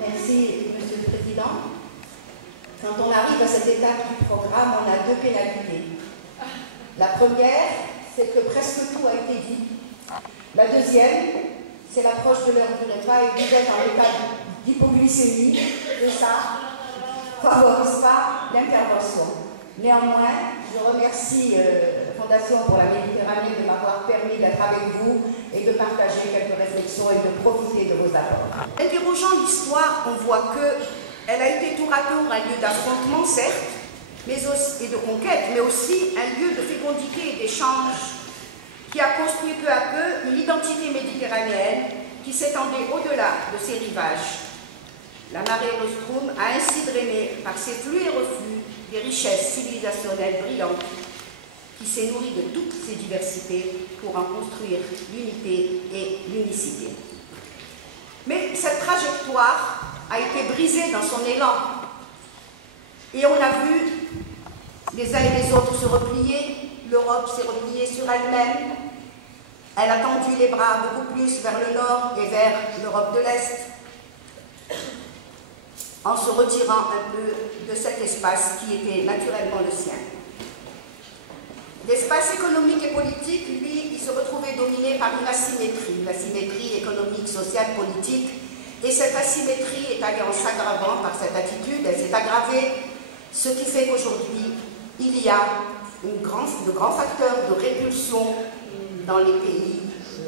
Merci, Monsieur le Président. Quand on arrive à cette étape du programme, on a deux pénalités. La première, c'est que presque tout a été dit. La deuxième, c'est l'approche de l'heure du repas et vous êtes en état d'hypoglycémie, et ça ne favorise pas l'intervention. Néanmoins, je remercie la Fondation pour la Méditerranée de m'avoir permis d'être avec vous et de partager quelques réflexions et de profiter de vos apports. Interrogeant l'histoire, on voit qu'elle a été tour à tour un lieu d'affrontement, certes, mais aussi, et de conquête, mais aussi un lieu de fécondité et d'échange qui a construit peu à peu une identité méditerranéenne qui s'étendait au-delà de ses rivages. La marée Nostrum a ainsi drainé par ses flux et reflux des richesses civilisationnelles brillantes qui s'est nourrie de toutes ces diversités pour en construire l'unité et l'unicité. Mais cette trajectoire a été brisée dans son élan et on a vu les uns et les autres se replier. L'Europe s'est repliée sur elle-même. Elle a tendu les bras beaucoup plus vers le nord et vers l'Europe de l'Est, en se retirant un peu de cet espace qui était naturellement le sien. L'espace économique et politique, lui, il se retrouvait dominé par une asymétrie économique, sociale, politique, et cette asymétrie est allée en s'aggravant par cette attitude, elle s'est aggravée, ce qui fait qu'aujourd'hui, il y a de grands facteurs de répulsion dans les pays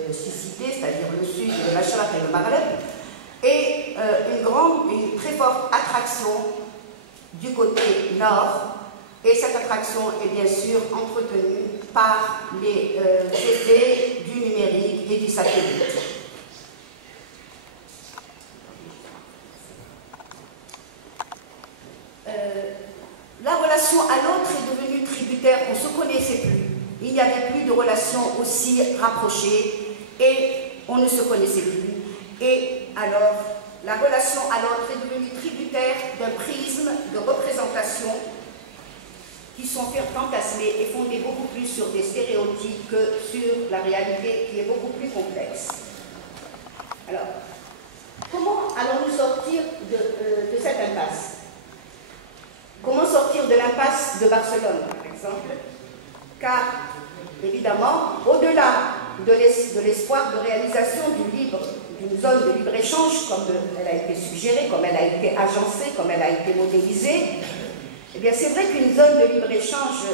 suscités, c'est-à-dire le Sud, le Machrek et le Maghreb, et une très forte attraction du côté nord, et cette attraction est bien sûr entretenue par les effets du numérique et du satellite. La relation à l'autre est devenue tributaire, on ne se connaissait plus. Il n'y avait plus de relations aussi rapprochées et on ne se connaissait plus. Et alors, la relation à l'autre est devenue tributaire d'un prisme de représentation qui sont fantasmés et fondés beaucoup plus sur des stéréotypes que sur la réalité qui est beaucoup plus complexe. Alors, comment allons-nous sortir de cette impasse? Comment sortir de l'impasse de Barcelone, par exemple? Car, évidemment, au-delà de l'espoir de réalisation d'une zone de libre-échange, comme elle a été suggérée, comme elle a été agencée, comme elle a été modélisée, eh bien, c'est vrai qu'une zone de libre-échange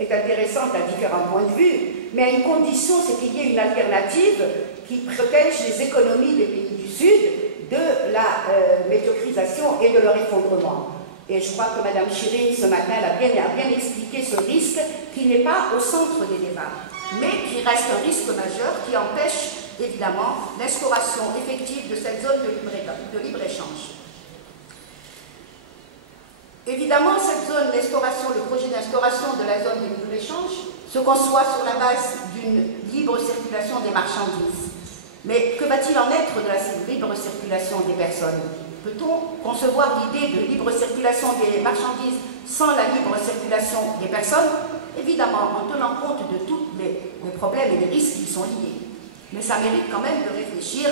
est intéressante à différents points de vue, mais à une condition, c'est qu'il y ait une alternative qui protège les économies des pays du Sud de la médiocrisation et de leur effondrement. Et je crois que Mme Chirine, ce matin, a bien expliqué ce risque qui n'est pas au centre des débats, mais qui reste un risque majeur qui empêche, évidemment, l'instauration effective de cette zone de libre-échange. Évidemment, cette zone d'instauration, le projet d'instauration de la zone de libre-échange se conçoit sur la base d'une libre circulation des marchandises. Mais que va-t-il en être de la libre circulation des personnes? Peut-on concevoir l'idée de libre circulation des marchandises sans la libre circulation des personnes? Évidemment, en tenant compte de tous les problèmes et les risques qui sont liés. Mais ça mérite quand même de réfléchir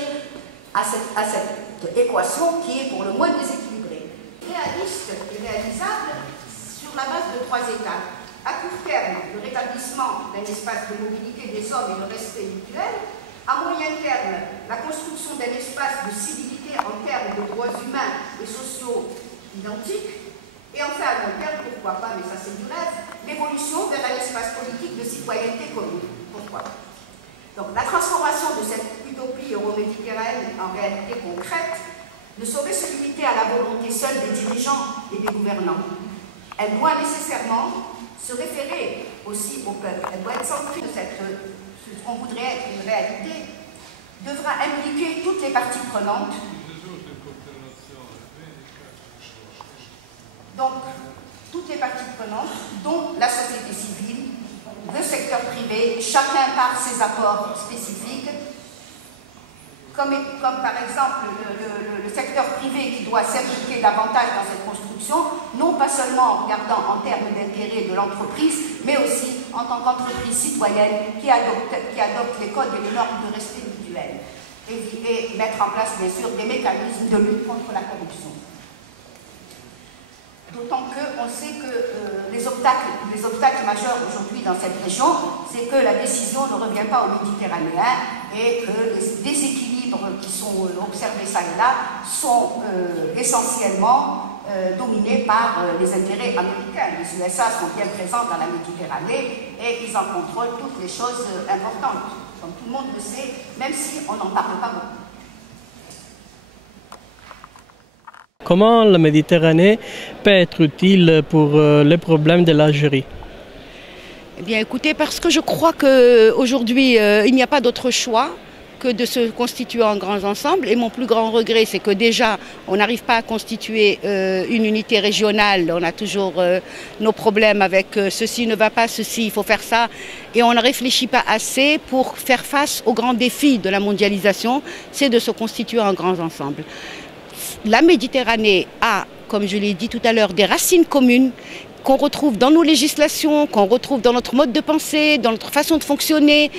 à cette équation qui est pour le moins déséquilibrée. Réaliste et réalisable sur la base de 3 étapes. À court terme, le rétablissement d'un espace de mobilité des hommes et le respect mutuel. À moyen terme, la construction d'un espace de civilité en termes de droits humains et sociaux identiques. Et enfin, à long terme, pourquoi pas, mais ça c'est du rêve, l'évolution vers un espace politique de citoyenneté commune. Pourquoi pas? Donc la transformation de cette utopie euro-méditerranéenne en réalité concrète ne saurait se limiter à la volonté seule des dirigeants et des gouvernants. Elle doit nécessairement se référer aussi au peuple. Elle doit être centrée de ce qu'on voudrait être une réalité, devra impliquer toutes les parties prenantes. Donc, toutes les parties prenantes, dont la société civile, le secteur privé, chacun par ses apports spécifiques, comme par exemple le secteur privé qui doit s'impliquer davantage dans cette construction, non pas seulement en regardant en termes d'intérêt de l'entreprise, mais aussi en tant qu'entreprise citoyenne qui adopte les codes et les normes de respect mutuel et mettre en place bien sûr des mécanismes de lutte contre la corruption. D'autant qu'on sait que les obstacles majeurs aujourd'hui dans cette région, c'est que la décision ne revient pas aux Méditerranéens et que les déséquilibres qui sont observés ça et là sont essentiellement dominés par les intérêts américains. Les USA sont bien présents dans la Méditerranée et ils en contrôlent toutes les choses importantes, comme tout le monde le sait, même si on n'en parle pas beaucoup. Comment la Méditerranée peut être utile pour les problèmes de l'Algérie? Eh bien écoutez, parce que je crois qu'aujourd'hui, il n'y a pas d'autre choix que de se constituer en grands ensembles. Et mon plus grand regret, c'est que déjà, on n'arrive pas à constituer une unité régionale. On a toujours nos problèmes avec ceci ne va pas, ceci, il faut faire ça. Et on ne réfléchit pas assez pour faire face aux grands défis de la mondialisation, c'est de se constituer en grands ensembles. La Méditerranée a, comme je l'ai dit tout à l'heure, des racines communes qu'on retrouve dans nos législations, qu'on retrouve dans notre mode de pensée, dans notre façon de fonctionner,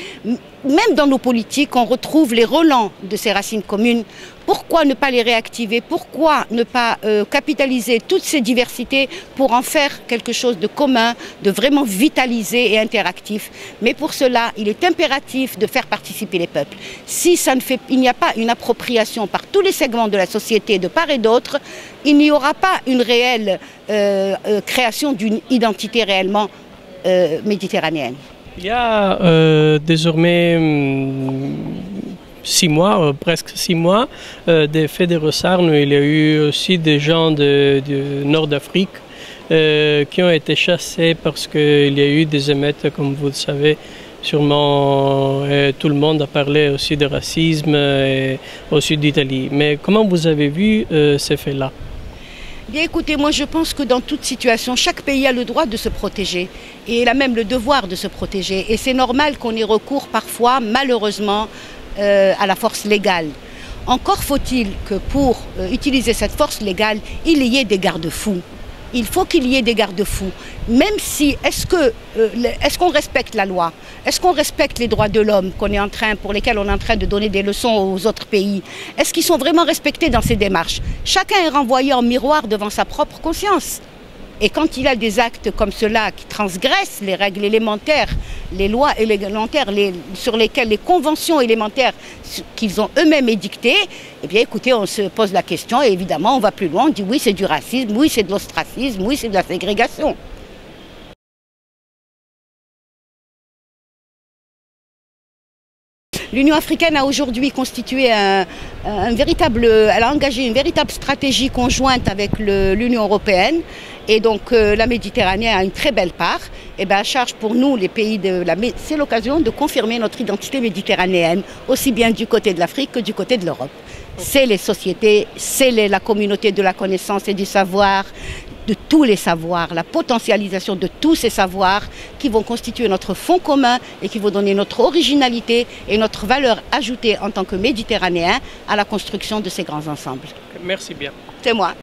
même dans nos politiques, on retrouve les relents de ces racines communes. Pourquoi ne pas les réactiver? Pourquoi ne pas capitaliser toutes ces diversités pour en faire quelque chose de commun, de vraiment vitalisé et interactif? Mais pour cela, il est impératif de faire participer les peuples. Si il n'y a pas une appropriation par tous les segments de la société de part et d'autre, il n'y aura pas une réelle création d'une identité réellement méditerranéenne. Il y a désormais 6 mois, presque 6 mois, des faits de Rosarno. Il y a eu aussi des gens du nord d'Afrique qui ont été chassés parce qu'il y a eu des émeutes, comme vous le savez. Sûrement, tout le monde a parlé aussi de racisme au sud d'Italie. Mais comment vous avez vu ces faits-là? Bien écoutez, moi je pense que dans toute situation, chaque pays a le droit de se protéger et il a même le devoir de se protéger. Et c'est normal qu'on ait recours parfois, malheureusement, à la force légale. Encore faut-il que pour utiliser cette force légale, il y ait des garde-fous. Il faut qu'il y ait des garde-fous. Même si, est-ce qu'on respecte la loi? Est-ce qu'on respecte les droits de l'homme pour lesquels on est en train de donner des leçons aux autres pays? Est-ce qu'ils sont vraiment respectés dans ces démarches? Chacun est renvoyé en miroir devant sa propre conscience. Et quand il y a des actes comme cela qui transgressent les règles élémentaires, les lois élémentaires sur lesquelles les conventions élémentaires qu'ils ont eux-mêmes édictées, eh bien écoutez, on se pose la question et évidemment on va plus loin, on dit oui c'est du racisme, oui c'est de l'ostracisme, oui c'est de la ségrégation. L'Union africaine a aujourd'hui constitué elle a engagé une véritable stratégie conjointe avec l'Union européenne. Et donc la Méditerranée a une très belle part. Et bien à charge pour nous, les pays c'est l'occasion de confirmer notre identité méditerranéenne, aussi bien du côté de l'Afrique que du côté de l'Europe. C'est les sociétés, c'est la communauté de la connaissance et du savoir, de tous les savoirs, la potentialisation de tous ces savoirs qui vont constituer notre fond commun et qui vont donner notre originalité et notre valeur ajoutée en tant que Méditerranéens à la construction de ces grands ensembles. Merci bien. C'est moi.